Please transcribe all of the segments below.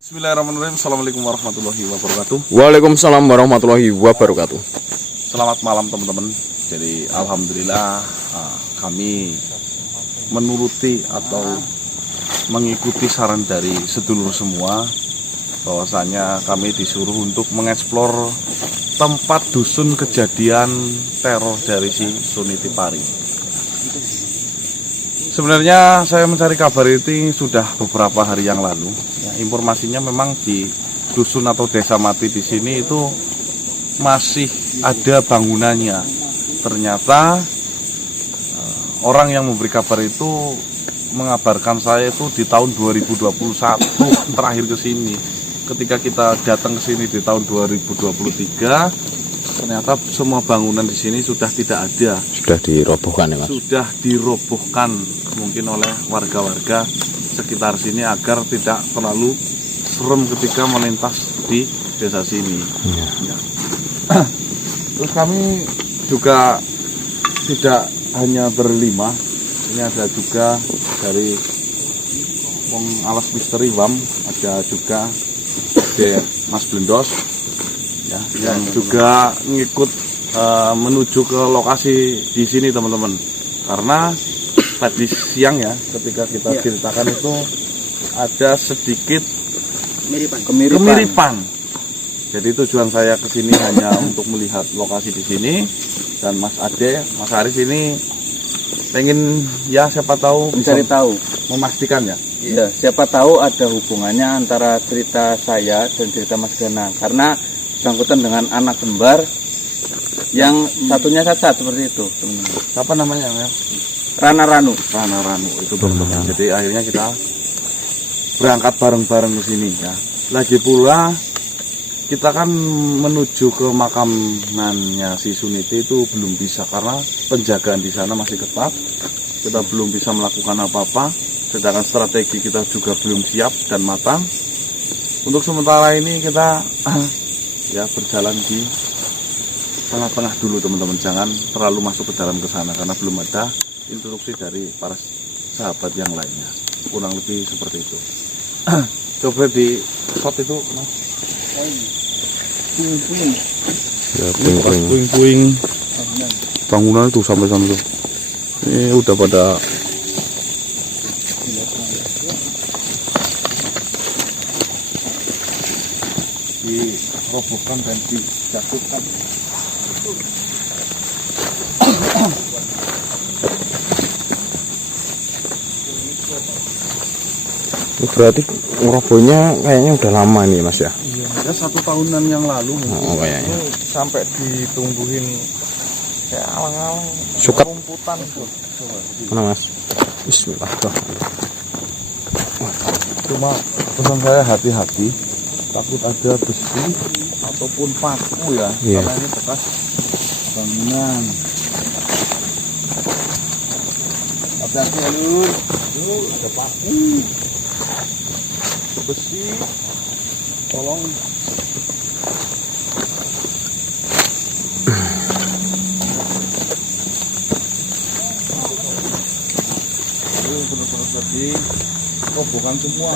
Bismillahirrahmanirrahim. Assalamualaikum warahmatullahi wabarakatuh. Waalaikumsalam warahmatullahi wabarakatuh. Selamat malam teman-teman. Jadi alhamdulillah kami menuruti atau mengikuti saran dari sedulur semua, bahwasanya kami disuruh untuk mengeksplor tempat dusun kejadian teror dari si Suniti Pari. Sebenarnya saya mencari kabar ini sudah beberapa hari yang lalu. Ya, informasinya memang di dusun atau desa mati di sini itu masih ada bangunannya. Ternyata orang yang memberi kabar itu mengabarkan saya itu di tahun 2021 terakhir ke sini. Ketika kita datang ke sini di tahun 2023, ternyata semua bangunan di sini sudah tidak ada. Sudah dirobohkan ya Mas? Sudah dirobohkan mungkin oleh warga-warga sekitar sini agar tidak terlalu serem ketika melintas di desa sini. Ya. Terus kami juga tidak hanya berlima, ini ada juga dari Wong Alas Misteri Wam, ada juga Mas Blendos ya, yang juga ngikut menuju ke lokasi di sini teman-teman. Karena tadi siang ya, ketika kita ceritakan itu ada sedikit kemiripan. Jadi tujuan saya ke sini hanya untuk melihat lokasi di sini, dan Mas Ade, Mas Aris ini pengen ya siapa tahu mencari tahu, memastikan ya. Iya, siapa tahu ada hubungannya antara cerita saya dan cerita Mas Ganang, karena bersangkutan dengan anak kembar yang satunya cacat seperti itu, teman-teman. Siapa namanya ya? Rana Ranu itu teman-teman. Jadi akhirnya kita berangkat bareng-bareng ke sini ya. Lagi pula kita kan menuju ke makamnya si Suniti itu belum bisa karena penjagaan di sana masih ketat. Kita belum bisa melakukan apa-apa, sedangkan strategi kita juga belum siap dan matang. Untuk sementara ini kita ya berjalan di tengah-tengah dulu teman-teman. Jangan terlalu masuk ke dalam ke sana karena belum ada instruksi dari para sahabat yang lainnya. Kurang lebih seperti itu. Coba di shot itu Mas. puing-puing. Ya, puing-puing. Bangunan itu sampai sana tuh. Ini udah pada dirobohkan dan dijatuhkan. Berarti robohnya kayaknya udah lama nih Mas ya? Iya, ya 1 tahunan yang lalu Oh, kayaknya. sampai ditumbuhin kayak alang-alang Suket. rumputan tuh. Mana Mas? Bismillah. Cuma pesan saya hati-hati, takut ada besi ataupun paku ya, Iya. karena ini bekas bangunan. Hati-hati ya Lur. Ada paku, besi, tolong. Benar-benar tadi robohkan semua.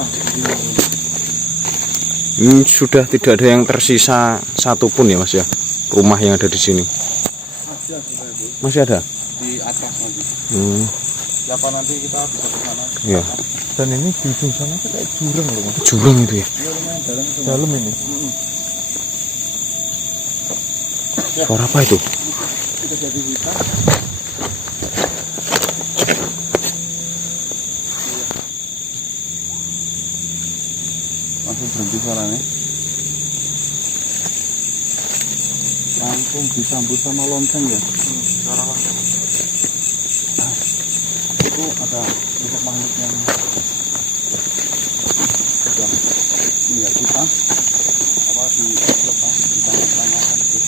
Ini sudah tidak ada yang tersisa satupun ya Mas ya? Rumah yang ada di sini Ada sudah itu masih ada? di atas lagi. Siapa nanti kita bisa ke sana. Iya. Dan ini di ujung sana tuh kayak jurang loh Mas. Jurang itu ya? Iya, lumayan dalam ini. Suara apa itu? Kita jadi hitam. Langsung berhenti suaranya. Langsung disambut sama lonceng ya. Suara lonceng. Itu ada sosok makhluk yang sudah melihat kita apa di tangan itu.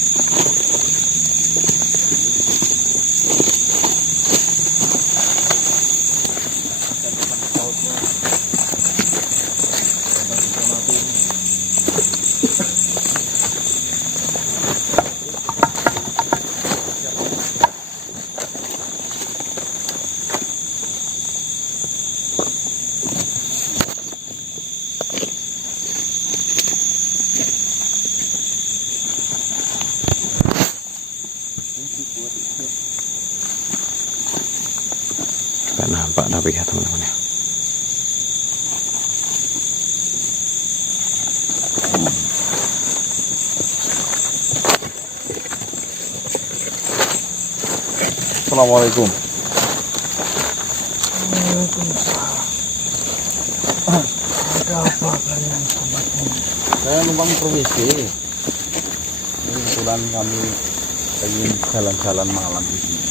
Pak tapi ya teman-teman ya. Assalamualaikum. Ada apa kalian tempat ini? Saya numpang permisi. Ini kebetulan kami ingin jalan-jalan malam di sini.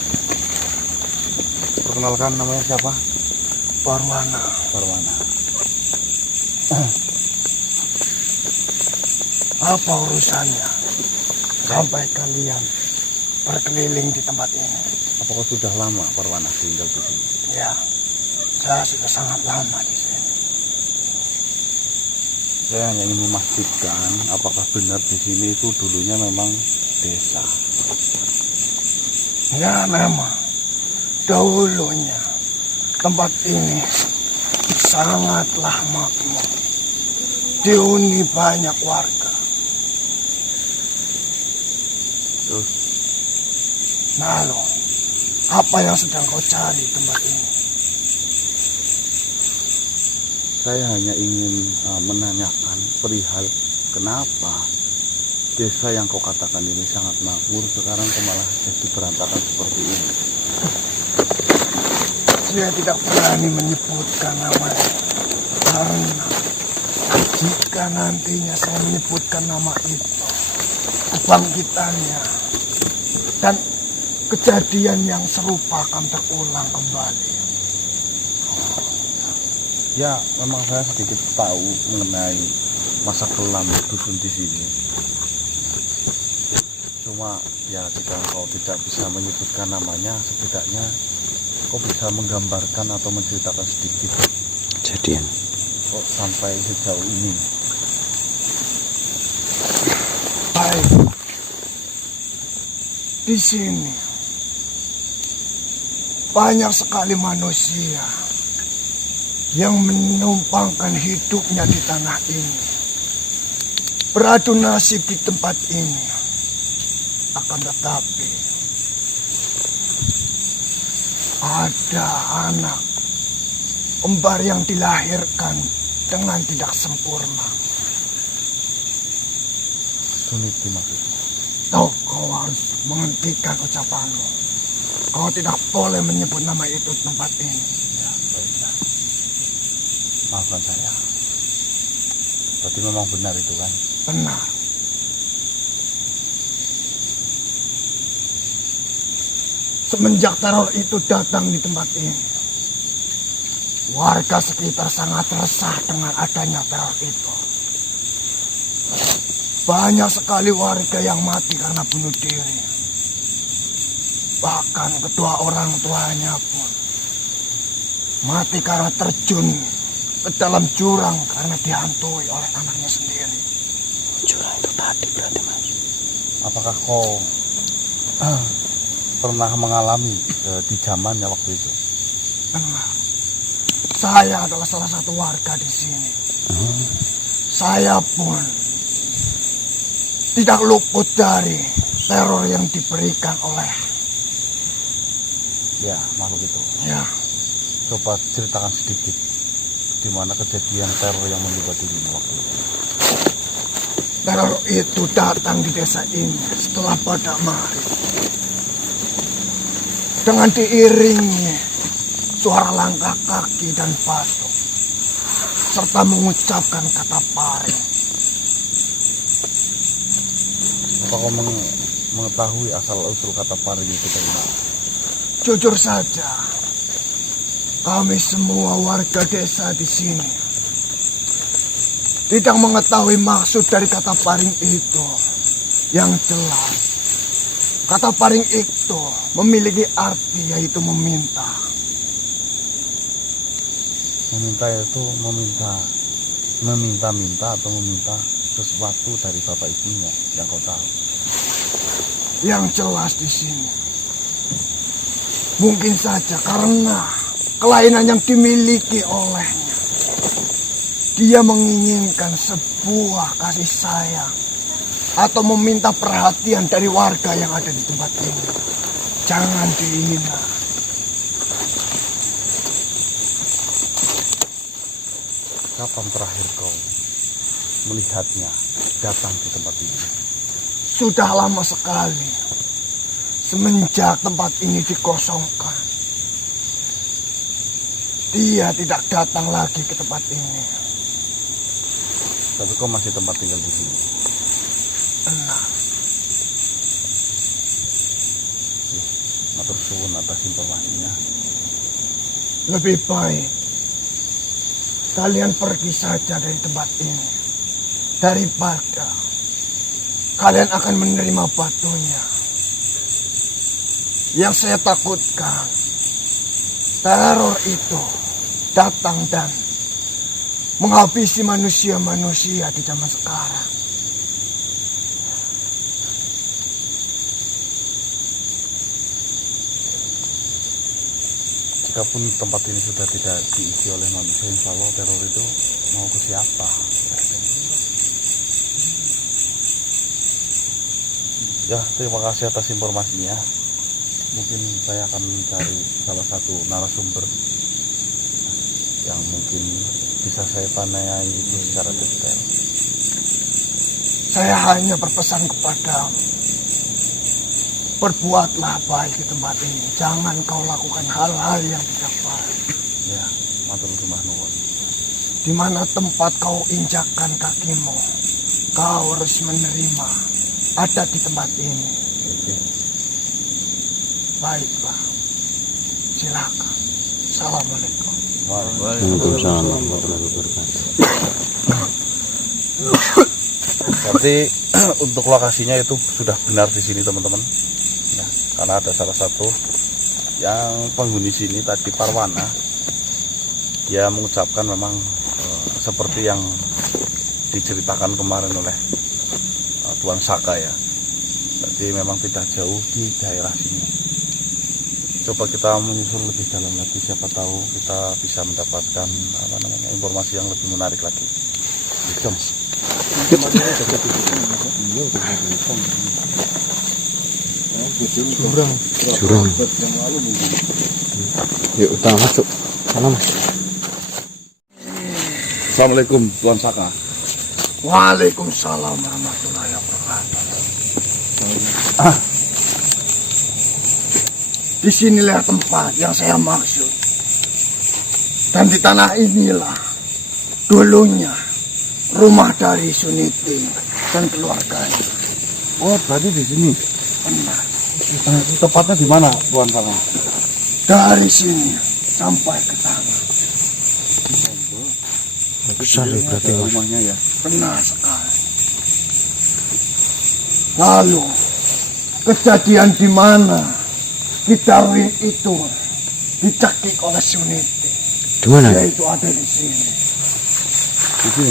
Perkenalkan, namanya siapa? Parwana. Parwana. Apa urusannya sampai kalian berkeliling di tempat ini? Apakah sudah lama Parwana tinggal di sini? Ya, saya sudah sangat lama di sini. Saya hanya ingin memastikan apakah benar di sini itu dulunya memang desa. Ya, memang dahulunya tempat ini sangatlah makmur, dihuni banyak warga. Terus Lalu, apa yang sedang kau cari di tempat ini? saya hanya ingin menanyakan perihal kenapa desa yang kau katakan ini sangat makmur sekarang kok malah jadi berantakan seperti ini. Saya tidak berani menyebutkan namanya karena jika nantinya saya menyebutkan nama itu, kebangkitannya dan kejadian yang serupa akan terulang kembali. Ya, memang saya sedikit tahu mengenai masa kelam dusun di sini. Cuma ya jika kau tidak bisa menyebutkan namanya, setidaknya kau bisa menggambarkan atau menceritakan sedikit Kejadian. kok sampai sejauh ini. Baik, di sini banyak sekali manusia yang menumpangkan hidupnya di tanah ini, beradu nasib di tempat ini. Akan tetapi ada anak kembar yang dilahirkan dengan tidak sempurna. Suniti maksudnya. Tahu, kau harus menghentikan ucapanmu. Kau tidak boleh menyebut nama itu di tempat ini. Ya, baiklah. Maafkan saya. Berarti memang benar itu kan? Benar. Semenjak teror itu datang di tempat ini, warga sekitar sangat resah dengan adanya teror itu. Banyak sekali warga yang mati karena bunuh diri. Bahkan kedua orang tuanya pun mati karena terjun ke dalam jurang karena dihantui oleh anaknya sendiri. Jurang itu tadi berarti Mas. Apakah kau pernah mengalami di zamannya waktu itu? Benar. Saya adalah salah satu warga di sini. Saya pun tidak luput dari teror yang diberikan oleh Ya, makhluk itu. ya Coba ceritakan sedikit di mana kejadian teror yang menimpa dirimu waktu itu. teror itu datang di desa ini setelah pada maghrib. Dengan diiringi suara langkah kaki dan batu serta mengucapkan kata paring. Apa kau mengetahui asal-usul kata paring itu dari mana? Jujur saja, kami semua warga desa di sini tidak mengetahui maksud dari kata paring itu. Yang jelas, kata paring itu memiliki arti yaitu meminta. Meminta itu meminta atau meminta sesuatu dari bapak ibunya yang kau tahu. Yang jelas di sini, mungkin saja karena kelainan yang dimiliki olehnya, dia menginginkan sebuah kasih sayang atau meminta perhatian dari warga yang ada di tempat ini. Jangan dihina. kapan terakhir kau melihatnya datang di tempat ini? Sudah lama sekali. Semenjak tempat ini dikosongkan, dia tidak datang lagi ke tempat ini. Tapi kau masih tempat tinggal di sini. Nah, Matur suwun atas informasinya. lebih baik kalian pergi saja dari tempat ini daripada kalian akan menerima batunya. Yang saya takutkan, teror itu datang dan menghabisi manusia-manusia di zaman sekarang. Jikapun tempat ini sudah tidak diisi oleh manusia, insya Allah teror itu mau ke siapa? Ya, terima kasih atas informasinya. Mungkin saya akan mencari salah satu narasumber yang mungkin bisa saya tanyai itu secara detail. Saya hanya berpesan kepadamu, berbuatlah baik di tempat ini. Jangan kau lakukan hal-hal yang tidak baik. Ya, matur nuwun nuwun. Di mana tempat kau injakkan kakimu, kau harus menerima ada di tempat ini. Oke. Baiklah, silakan. Assalamualaikum. Waalaikumsalam warahmatullahi wabarakatuh. Berarti untuk lokasinya itu sudah benar di sini teman-teman. Nah, karena ada salah satu yang penghuni sini tadi Parwana, dia mengucapkan memang seperti yang diceritakan kemarin oleh Tuan Saka ya. Jadi memang tidak jauh di daerah sini. Coba kita menyusul lebih dalam lagi, siapa tahu kita bisa mendapatkan informasi yang lebih menarik lagi. Jom. Jurang. Yuk, kita masuk. Sana, Mas. Assalamualaikum Tuan Saka. Waalaikumsalam warahmatullahi wabarakatuh. Disinilah tempat yang saya maksud. Dan di tanah inilah dulunya rumah dari Suniti dan keluarganya. Oh, berarti di sini. Benar. Tepatnya di mana Tuan Saka? Dari sini sampai ke sana. Besar ya berarti, Mas. Rumahnya ya. Benar sekali. Lalu kejadian di mana Kidarwin itu dicekik oleh Suniti. Di mana? Yaitu ada di sini. Di sini.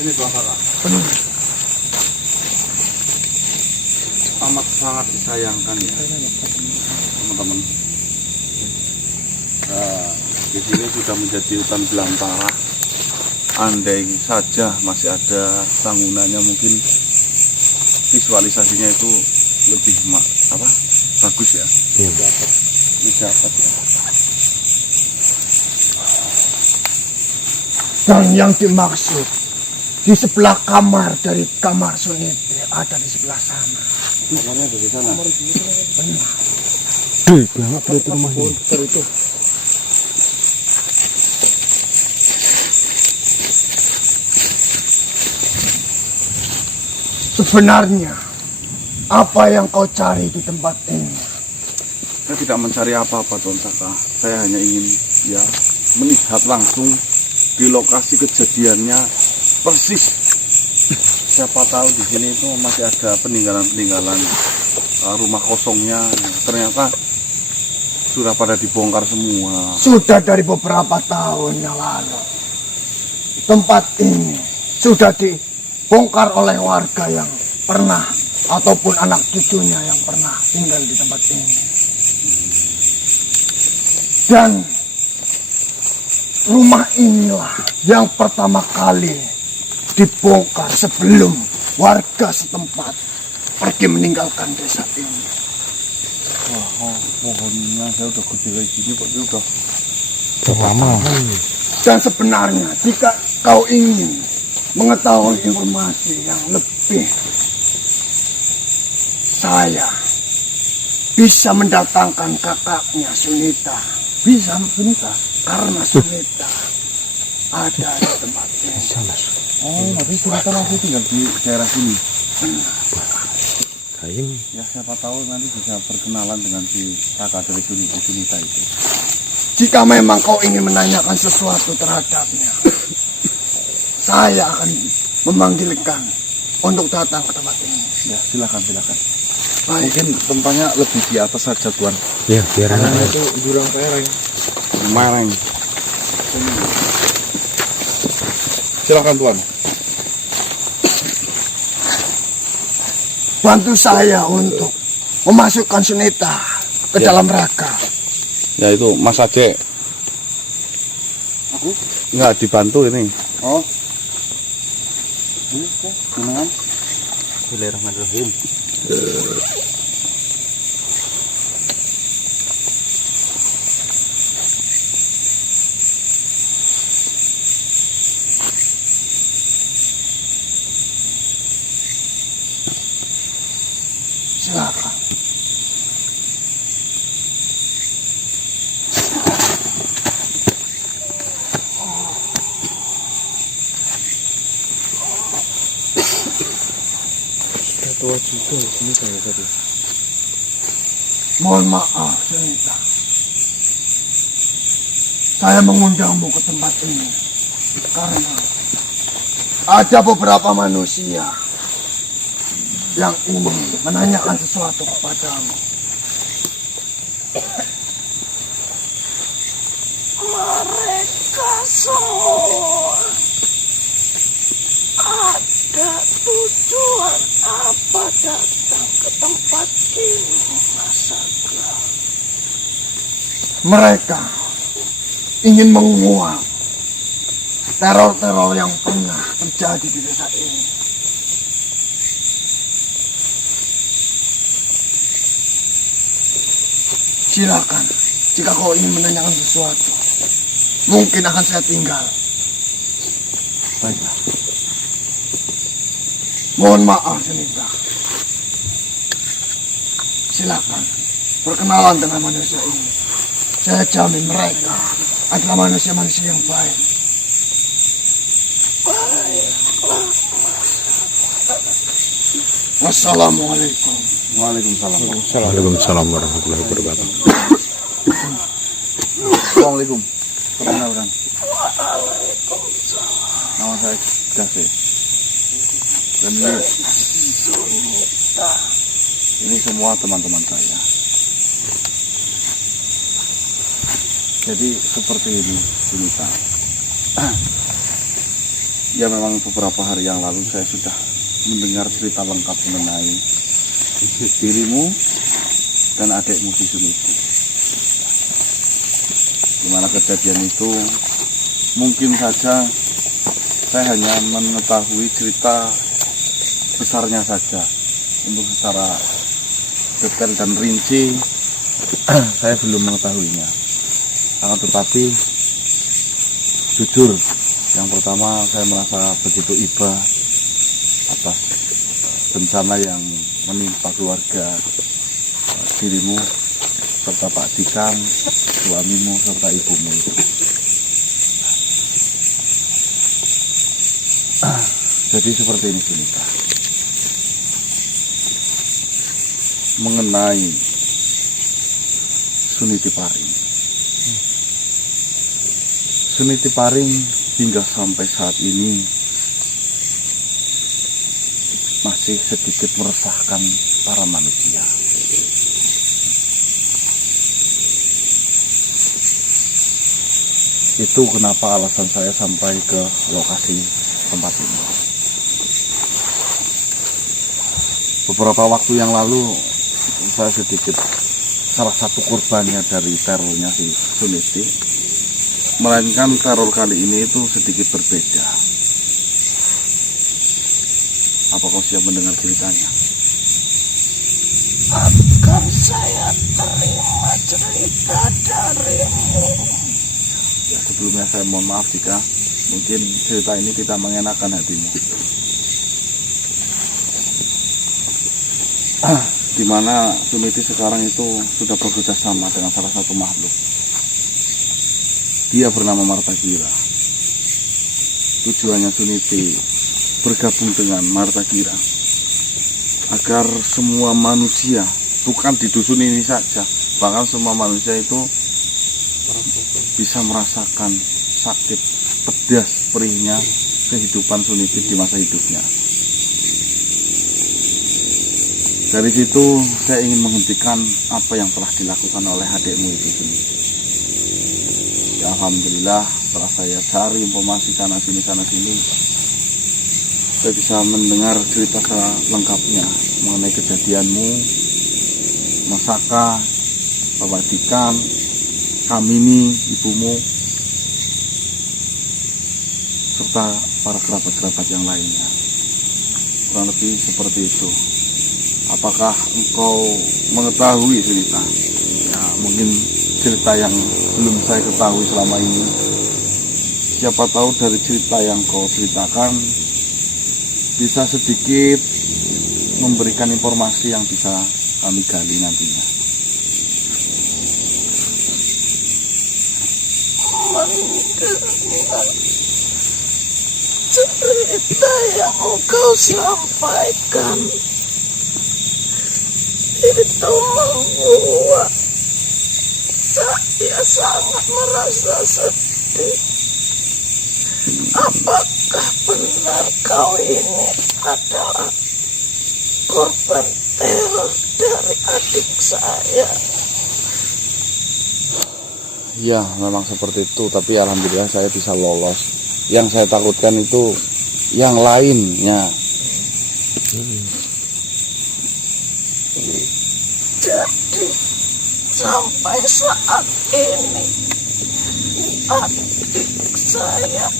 Ini Tuan Saka. Benar. Amat sangat disayangkan ya teman-teman. Di sini sudah menjadi hutan belantara. Andai saja masih ada bangunannya, mungkin visualisasinya itu lebih bagus ya. Iya. Lebih dapat ya. Dan yang dimaksud di sebelah kamar dari kamar Suniti ada di sebelah sana. Kamarnya ada di sana. Benar. Duh, banget berarti rumahnya. Itu. Sebenarnya apa yang kau cari di tempat ini? Saya tidak mencari apa-apa Tuan Saka. Saya hanya ingin ya melihat langsung di lokasi kejadiannya persis. Siapa tahu di sini itu masih ada peninggalan-peninggalan rumah kosongnya. Ternyata sudah pada dibongkar semua. Sudah dari beberapa tahun yang lalu. Tempat ini sudah dibongkar oleh warga yang pernah ataupun anak cucunya yang pernah tinggal di tempat ini. Dan rumah inilah yang pertama kali dibongkar sebelum warga setempat pergi meninggalkan desa ini. Wah, pohonnya saya udah gede kayak gini Pak, ini udah lama. Dan sebenarnya jika kau ingin mengetahui informasi yang lebih, saya bisa mendatangkan kakaknya Sunita. bisa Sunita. Karena Sunita ada di tempat ini. Oh, tapi Sunita masih tinggal di daerah sini. Kain. Ya siapa tahu nanti bisa berkenalan dengan si kakak dari Sunita itu. Jika memang kau ingin menanyakan sesuatu terhadapnya, saya akan memanggilkan untuk datang ke tempat ini. Ya silakan. Baik. Mungkin tempatnya lebih di atas saja Tuan. Ya, biar enak. Itu jurang lereng. Silakan Tuan. Bantu saya untuk memasukkan Sunita ke dalam raka. Ya itu Mas Ade. Aku? Enggak dibantu ini. Oh. Ini gimana? Bismillahirrahmanirrahim. Silakan. Tua juga sini saya tadi. Mohon maaf, Sunita. Saya mengundangmu ke tempat ini karena ada beberapa manusia yang ingin menanyakan sesuatu kepadamu. Mereka semua ada tujuan apa datang ke tempat ini, Masaka? Mereka ingin menguak teror-teror yang pernah terjadi di desa ini. Silakan, jika kau ingin menanyakan sesuatu, mungkin akan saya tinggal. Baiklah. Mohon maaf, Sunita. Silakan, perkenalan dengan manusia ini. Saya jamin mereka adalah manusia-manusia yang baik. Baiklah. Wassalamualaikum. Waalaikumsalam. Waalaikumsalam warahmatullahi wabarakatuh. Assalamualaikum. Perkenalkan. Nama saya Gasih. Dan ini semua teman-teman saya. Jadi seperti ini Sunita. Ya memang beberapa hari yang lalu saya sudah mendengar cerita lengkap mengenai dirimu dan adikmu si Suniti. Dimana kejadian itu mungkin saja saya hanya mengetahui cerita besarnya saja. Untuk secara detail dan rinci saya belum mengetahuinya. Akan tetapi jujur, yang pertama saya merasa begitu iba atas bencana yang menimpa keluarga dirimu serta Pak Dikang, suamimu serta ibumu itu. Jadi seperti ini Sunita. Mengenai Suniti Paring. Suniti Paring hingga sampai saat ini masih sedikit meresahkan para manusia. Itu kenapa alasan saya sampai ke lokasi tempat ini. Beberapa waktu yang lalu saya sedikit salah satu korbannya dari terornya si Suniti. Melainkan teror kali ini itu sedikit berbeda. Apa kau siap mendengar ceritanya? cerita darimu. Ya, sebelumnya saya mohon maaf jika mungkin cerita ini tidak mengenakan hatimu. Di mana Suniti sekarang itu sudah bekerja sama dengan salah satu makhluk. Dia bernama Martagira. Tujuannya Suniti bergabung dengan Martagira agar semua manusia, bukan di dusun ini saja, bahkan semua manusia itu bisa merasakan sakit, pedas, perihnya kehidupan Suniti di masa hidupnya. Dari situ saya ingin menghentikan apa yang telah dilakukan oleh adikmu itu sendiri. Ya, alhamdulillah setelah saya cari informasi sana sini, saya bisa mendengar cerita lengkapnya mengenai kejadianmu, Masaka, Bapak Dikan, Kamini, ibumu, serta para kerabat-kerabat yang lainnya. Kurang lebih seperti itu. Apakah engkau mengetahui cerita? Ya, mungkin cerita yang belum saya ketahui selama ini. Siapa tahu dari cerita yang kau ceritakan bisa sedikit memberikan informasi yang bisa kami gali nantinya. Mendengar cerita yang engkau sampaikan itu membuat saya sangat merasa sedih. Apakah benar kau ini adalah korban teror dari adik saya? Ya, memang seperti itu, tapi alhamdulillah saya bisa lolos. Yang saya takutkan itu yang lainnya. Jadi sampai saat ini adik saya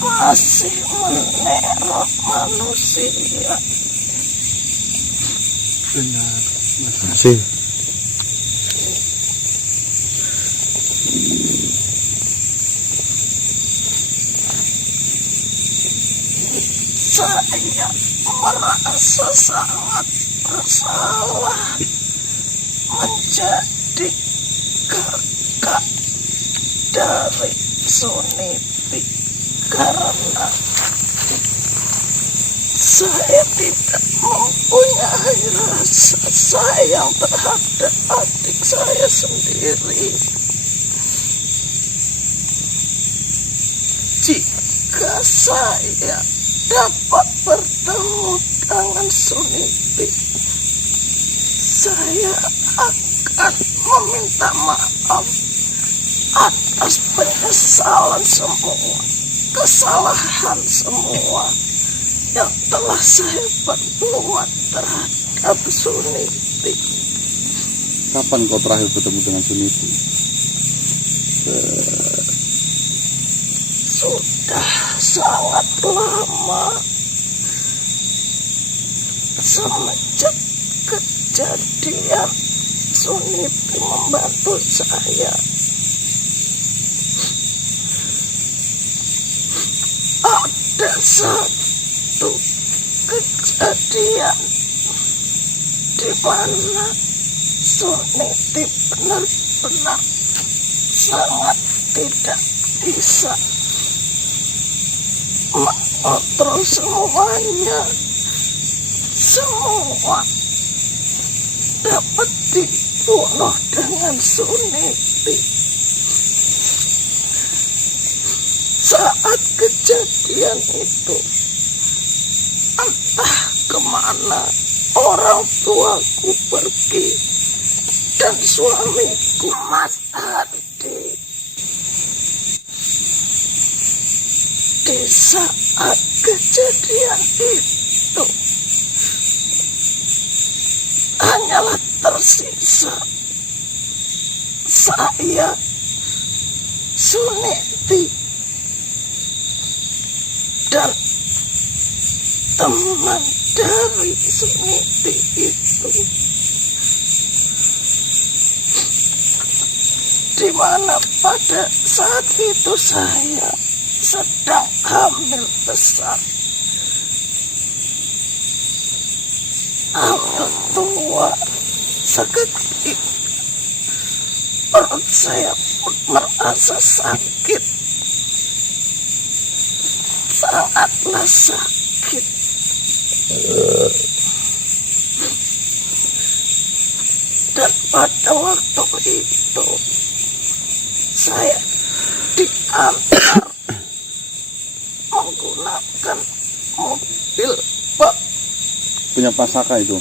masih meneror manusia. Benar. Masih. Saya merasa sangat bersalah menjadi kakak dari Suniti karena saya tidak mempunyai rasa sayang terhadap adik saya sendiri. Jika saya dapat bertemu dengan Suniti, saya akan meminta maaf atas penyesalan semua, kesalahan semua yang telah saya perbuat terhadap Suniti. Kapan kau terakhir bertemu dengan Suniti? Sudah sangat lama, semenjak kejadian Suniti membantu saya. Ada satu kejadian di mana Suniti benar-benar sangat tidak bisa mengontrol semuanya. Semua dapat dibunuh dengan Suniti. Saat kejadian itu, entah kemana orang tuaku pergi dan suamiku Mas Ardi. Di saat kejadian itu hanyalah tersisa saya, Suniti, dan teman dari Suniti itu. mana pada saat itu saya sedang hamil besar. Hamil tua seketika perut saya pun merasa sakit, sangatlah sakit. Dan pada waktu itu saya diantar menggunakan mobil bak. Punya Pasaka itu.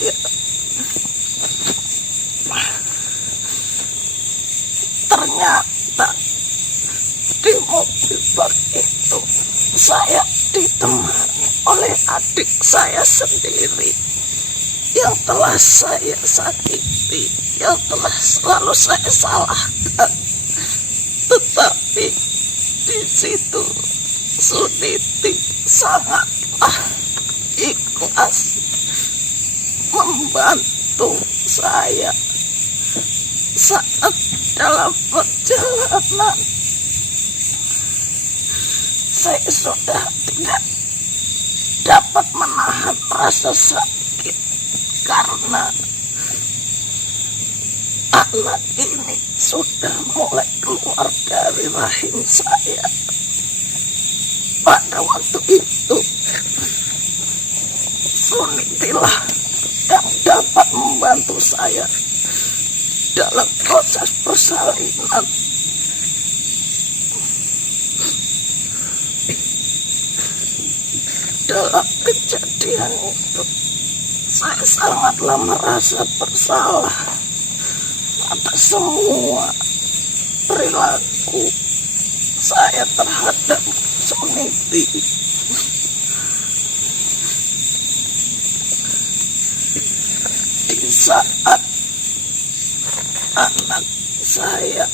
Ya. Ternyata di mobil bak itu saya ditemani oleh adik saya sendiri yang telah saya sakiti, yang telah selalu saya salahkan. Tetapi di situ Suniti sangatlah ikhlas membantu saya saat dalam perjalanan. Saya sudah tidak dapat menahan rasa sakit karena anak ini sudah mulai keluar dari rahim saya. Pada waktu itu Sunitilah yang dapat membantu saya dalam proses persalinan. Dalam kejadian itu saya sangatlah merasa bersalah atas semua perilaku saya terhadap Suniti. Di saat anak saya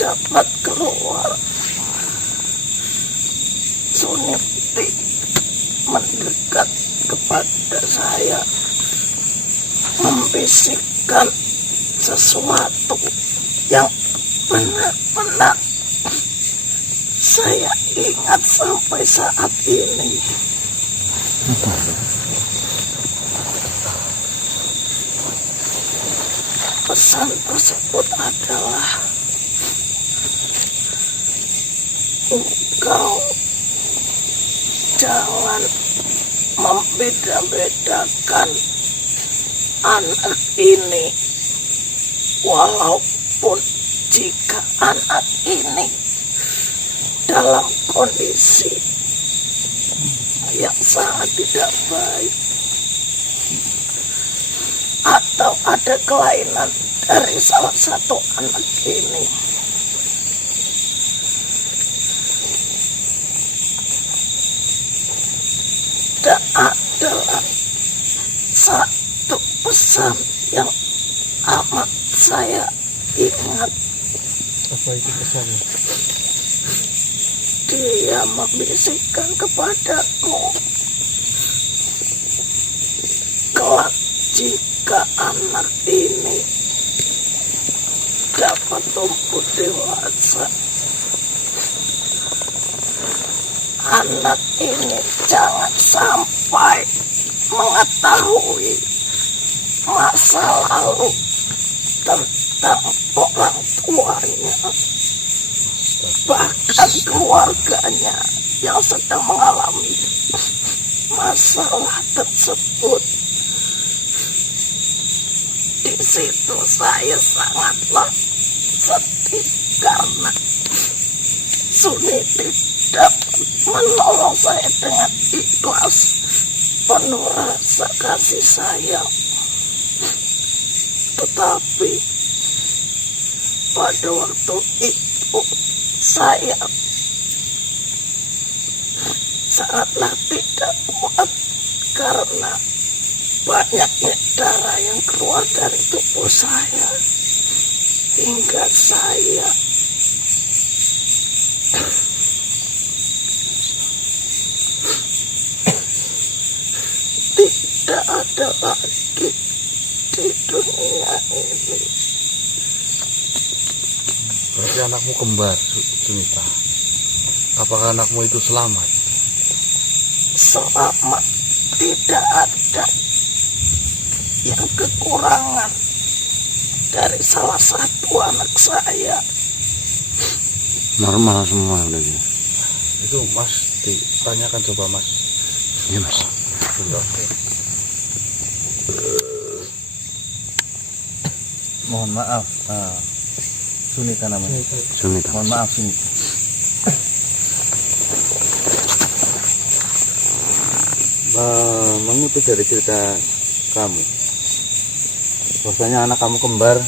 dapat keluar, Suniti mendekat kepada saya, membisikkan sesuatu yang benar-benar saya ingat sampai saat ini. Pesan tersebut adalah, engkau jangan membeda-bedakan anak ini, walaupun jika anak ini dalam kondisi yang sangat tidak baik atau ada kelainan dari salah satu anak ini. Dan adalah satu pesan yang amat saya ingat. Apa itu pesannya? Dia membisikkan kepadaku, kelak jika anak ini dapat tumbuh dewasa, anak ini jangan sampai mengetahui masa lalu tentang orang tuanya, bahkan keluarganya yang sedang mengalami masalah tersebut. Di situ saya sangatlah sedih karena Suniti dapat menolong saya dengan ikhlas, penuh rasa kasih sayang. Tetapi pada waktu itu saya sangatlah tidak kuat karena banyaknya darah yang keluar dari tubuh saya, hingga saya tidak ada lagi di dunia ini. Berarti anakmu kembar, Sunita. Apakah anakmu itu selamat? Selamat, tidak ada yang kekurangan dari salah satu anak saya. Normal semua udah gitu. Itu Mas ditanyakan coba Mas. Iya Mas. Bentar. Mohon maaf, Sunita namanya. Sunita. Mohon maaf Sunita. Mengutuk dari cerita kamu, bahwasanya anak kamu kembar,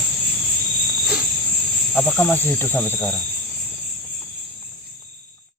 apakah masih hidup sampai sekarang?